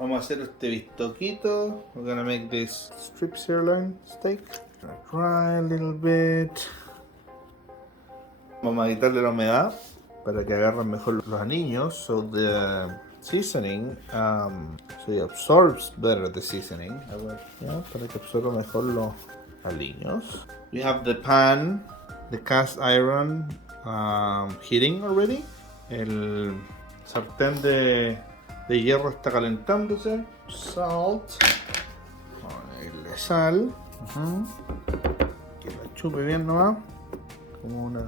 Vamos a hacer este bistoquito. We're gonna make this strip sirloin steak. Dry a little bit. Vamos a quitarle la humedad para que agarren mejor los aliños. So the seasoning, so it absorbs better the seasoning. Yeah, para que absorba mejor los aliños. We have the pan, the cast iron heating already. El sartén de hierro está calentándose. Salt. Ponerle sal. Que la chupe bien nomás. Como una.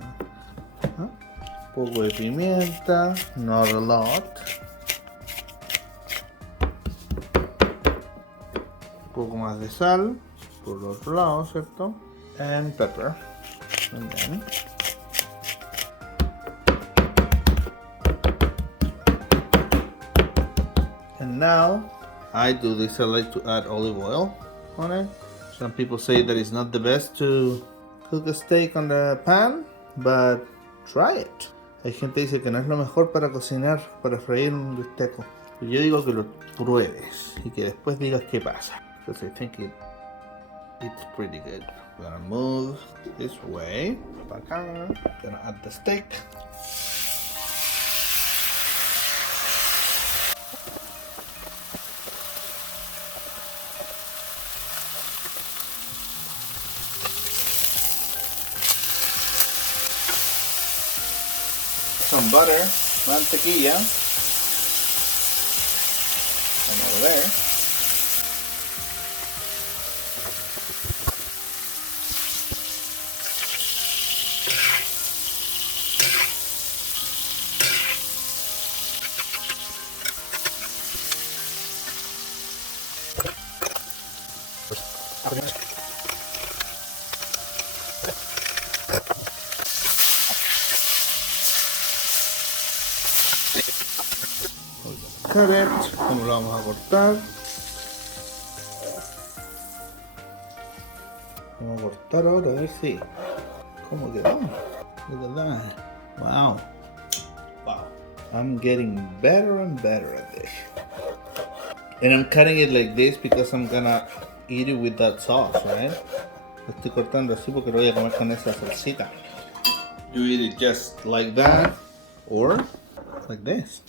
Un poco de pimienta. Not a lot. Un poco más de sal. Por el otro lado, ¿cierto? And pepper. And then. And now, I do this. I like to add olive oil on it. Some people say that it's not the best to cook a steak on the pan, but try it. Hay gente que dice que no es lo mejor para cocinar, para freír un bisteco. Yo digo que lo pruebes y que después digas qué pasa. Because I think it's pretty good. I'm gonna move this way. Gonna add the steak. Some butter, mantequilla. And over there. Cut it. ¿Cómo lo vamos a cortar? Vamos a cortar ahora, a ver si. ¿Cómo quedó? Look at that. Wow. Wow. I'm getting better and better at this. And I'm cutting it like this because I'm gonna eat it with that sauce, right? Lo estoy cortando así porque lo voy a comer con esa salsita. You eat it just like that or like this.